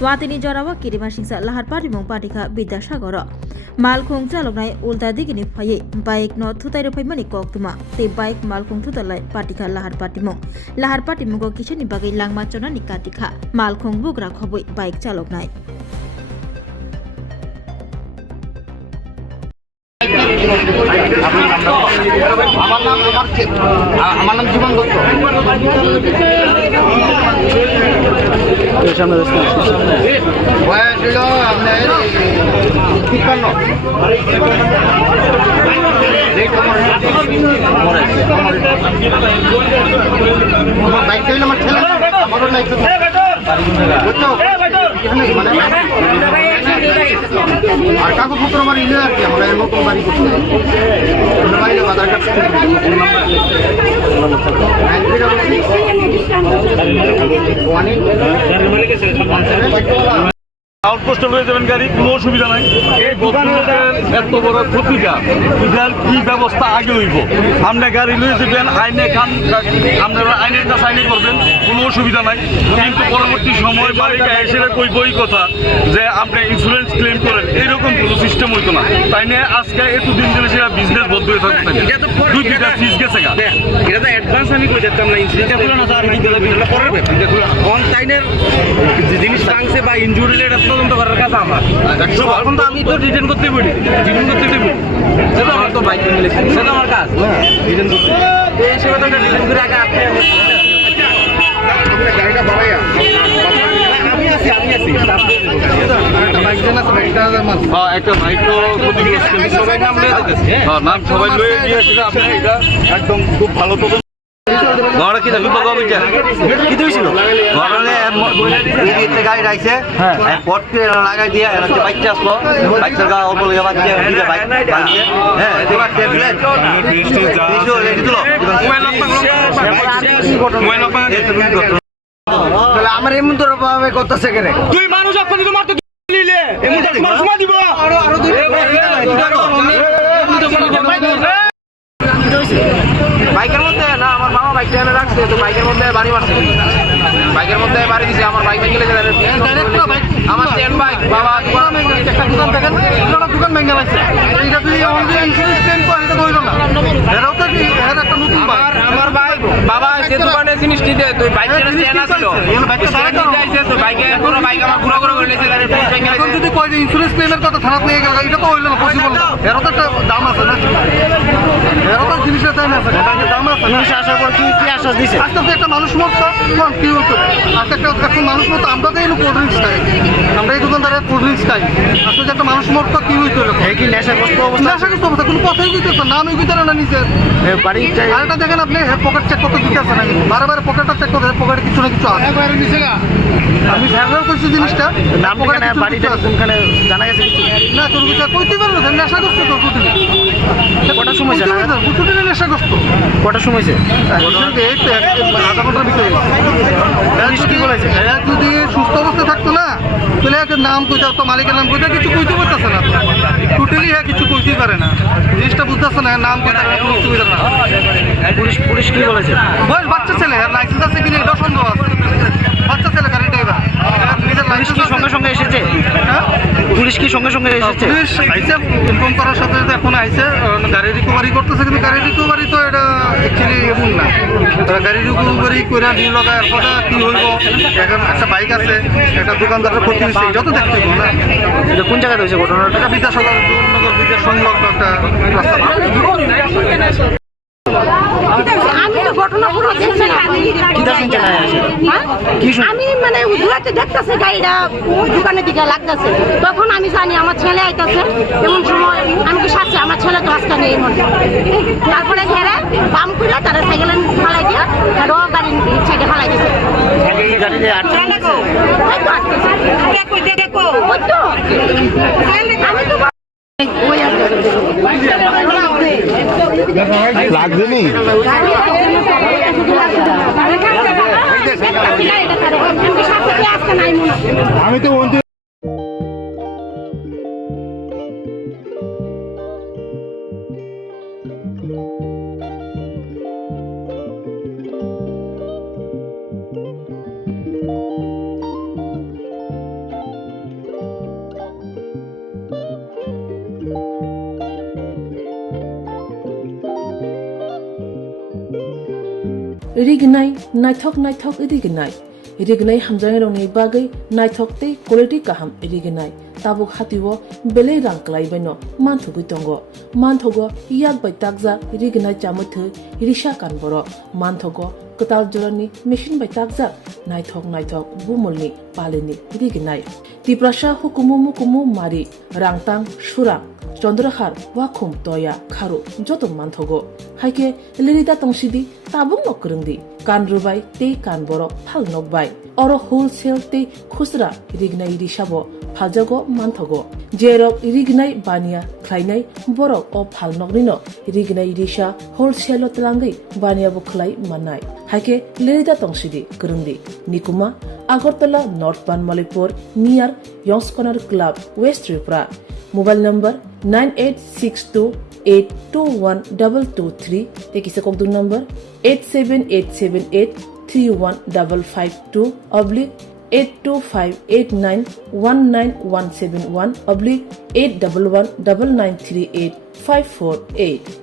Watini Jorawa Kirima Singsa Lahar Patimong Patika Bidasagar Malkhung Chaloknai Ulta Digini Paye Bike not Tutai Pimani Koktuma Te bike Malkhung Tutalai Patika Lahar Patimong Kitchen Bagi Langmachona Nikatika Malkhung Bugra Khoboi Bike Chaloknai আমার নাম জীবন দত্ত। বয়স হল আপনার 53। আমার bike চাইলে আমার ছেলে আমারও লাইফ আর কাগজপত্র আমার ইলে আর কি আমরা নতুন বাড়ি করতে বাড়িতে আধার কার্ড আউটপোস্টে লয়ে যাবেন গাড়ি, কোনো অসুবিধা নাই। এই দোকানের এত বড় ক্ষতিটা এটার কি ব্যবস্থা আগে হইব? আপনি গাড়ি লয়ে যাবেন, আইনে খান, আপনারা আইনের কাছে আইনে করবেন, কোনো অসুবিধা নাই। কিন্তু পরবর্তী সময় মালিক এসে কইব এই কথা যে আপনি ইন্স্যুরেন্স ক্লেম করেন, এইরকম কোনো সিস্টেম হইতো না। তাই নিয়ে আজকে এতদিন ধরে সেটা বিজনেস বন্ধ হয়ে থাকতো। দুই তিনটা ফিস গেছে গা, এটা তো অ্যাডভান্স আমি কই দিতাম না, ইন্স্যুরেন্স না স্যার, কি দিলে বিল পরের ব্যাপার। দেখুন অন টাইমের জিনিস ভাঙছে বা ইনজুরি এটা তদন্ত করার কাজ আমার। এখন তো আমি তো রিটার্ন করতে পারি, সেটা আমার তো বাইক কিনে গেছি, সেটা আমার কাজ রিটার্ন করতে। এই হিসেবে তো রিটার্ন করে আগে আপনি গাড়িটা বাড়াইয়া আমি আছি একটা মাইক্রো ক্ষতিগ্রস্ত সবাই নাম লয়ে যেতেছে, নাম সবাই লয়ে গিয়ে সেটা আপনি এটা একদম খুব ভালো তদন্ত ঘরে কি দেখি বগবিটা কি দিছিল ঘরে এদিকে গাড়ি রাইছে পট লাগাই দিয়ে এরকম বাচ্চা আসলো বাচ্চার গা অল্প লাগে বাচ্চা দিকে বাইক বাঁধিয়ে হ্যাঁ তোমার ট্যাবলেট দিছো রেডি দিলো তাহলে আমার এমন তোর ভাবে করতেছে কেন? তুই মানুষ আপনি তো মারতে নিলে এমন তোমার সময় দিব আরো দুই বাইকের মধ্যে না, আমার বাবা বাইকটা এনে রাখছে, তো বাইকের মধ্যে বাড়ি মারছে, বাইকের মধ্যে বাড়ি দিছে। আমার বাইক ভেঙে গেছে, আমার চেন বাইক বাবা একটা দোকান দেখেন, দোকান ভেঙে লাগছে। এটা তুই ইন্স্যুরেন্স ক্লেম করে এটা হইল না, এটাও তো একটা নতুন বাইক। আমার বাইক বাবা সে দোকানে জিনিস নিতে তুই বাইক চেন আসছিল, তো বাইকে পুরো বাইক আমার পুরো করে লেগেছে। এখন যদি কই যে ইন্স্যুরেন্স ক্লেমের কথা থানাতে নিয়ে গেল, এটা তো হইল না, পসিবল না। এরও তো একটা দাম আছে না, এরও তো জিনিসের দাম আছে, দাম আছে। জিনিস আসার পর কি কি আশ্বাস দিছে? আজকে তো একটা মানুষ মরতো, কি হতো? আজকে একটা মানুষ মরতো, আমরা তো এই কোল্ড ড্রিঙ্কস খাই, আমরা এই দোকানদারের কোল্ড ড্রিঙ্কস খাই। আজকে যে একটা মানুষ মরতো, কি হইতো? এই কি নেশাগ্রস্ত অবস্থা? নেশাগ্রস্ত অবস্থা, কোনো কথাই দিতে না, আমি ভিতরে না নিজের বাড়ি চাই। আরেকটা দেখেন আপনি পকেট চেক করতে দিতে আছে না, বারে বারে পকেটটা চেক করতে, পকেটে কিছু না কিছু আছে। আমি ফেভার করছি জিনিসটা, বাড়িটা কোনখানে জানা গেছে কিছু না, তোর কিছু কইতে পারবো না, নেশাগ্রস্ত তো প্রতিদিন। কটার সময় জানা প্রতিদিন নেশাগ্রস্ত? কটার সময় আধা ঘন্টার ভিতরে কি বলেছে? যদি সুস্থ অবস্থা থাকতো না, তাহলে নাম কইতে তো মালিকের নাম কইতে কিছু কইতে পারতেছে না, টোটালি কিছু কইতেই পারে না, জিনিসটা বুঝতেছে না, নাম কইতে কোনো সুবিধা না। পুলিশ কি বলেছে? বয়স বাচ্চা ছেলে, লাইসেন্স আছে কিনা এটাও সন্দেহ আছে। বাচ্চা ছেলে গাড়ি ড্রাইভার, নিজের লাইসেন্স সঙ্গে সঙ্গে এসেছে। হ্যাঁ, পুলিশ কি সঙ্গে সঙ্গে এসেছে? পুলিশ আইসে, ইনফর্ম করার সাথে সাথে এখন আইসে, গাড়ি রিকভারি করতেছে। কিন্তু গাড়ি রিকভারি তো এটা অ্যাকচুয়ালি এমন না, তারা গাড়ি রিকভারি করে নিয়ে লগা এরপরে কি হইব? এখন একটা বাইক আছে, একটা দোকানদারের ক্ষতি হয়েছে, এটা তো দেখতে হইব না। এটা কোন জায়গায় হয়েছে ঘটনাটা? এটা বিদ্যাসাগর নগর বিদ্যার সংলগ্ন একটা রাস্তা। আমি তো ঘটনা পুরো দেখছি না, আমি মানে দূরাতে দেখতেছি গাড়িটা ওই দোকানের দিকে লাগতেছে, তখন আমি জানি আমার ছেলে আইতাছে। এমন সময় আমি কি সাথে আমার ছেলে তো আজকে নেই মধ্যে, তারপরে ঘেরে বাম খুলে তারা সাইকেল ফালাই দিয়া আর ও গাড়ি সাইডে ফালাই দিছে। আমি তো লাগবে নি আমি তো रिगनाय नायथक रिगनाय रिगनाय हामजानाय बागै नायथक तै क्वालिटी गाहाम रिगनाय ताबुक हातिव बेले रां क्लाइबायनो मानथुगै दंगो मानथगो याक बाय ताकजा रिगनाय चामुथै रिसा कानबरो मानथगो कताल जरानि मेशिन बाय ताकजा नायथक बुमलनि पालिनि रिगनाय तिप्रासा हुकुमु मुकुमु मारि रांतां सुरा चंद्रहार वाखुम तोया खारु जतो मानथगो हाइके लिरिदा तंसिदि ताबुं नकरंदि कान रुबाय ते कान बरो फाल नकबाय अरो होलसेल ते खुसरा रिगनाय रिसाबो फालजागो मानथगो जेरक रिगनाय बानिया ख्लाइनाय बरक अ फाल नकनिनो रिगनाय रिसा होलसेल तलांगै बानिया बुखलाय मानाय हाइके लिरिदा तंसिदि करंदि निकुमा Agartala north Banamalipur near young's corner club west Tripura mobile number 9862821223 tekisa kokdu number 87878315552 oblique 82589191171 oblique 8119938 548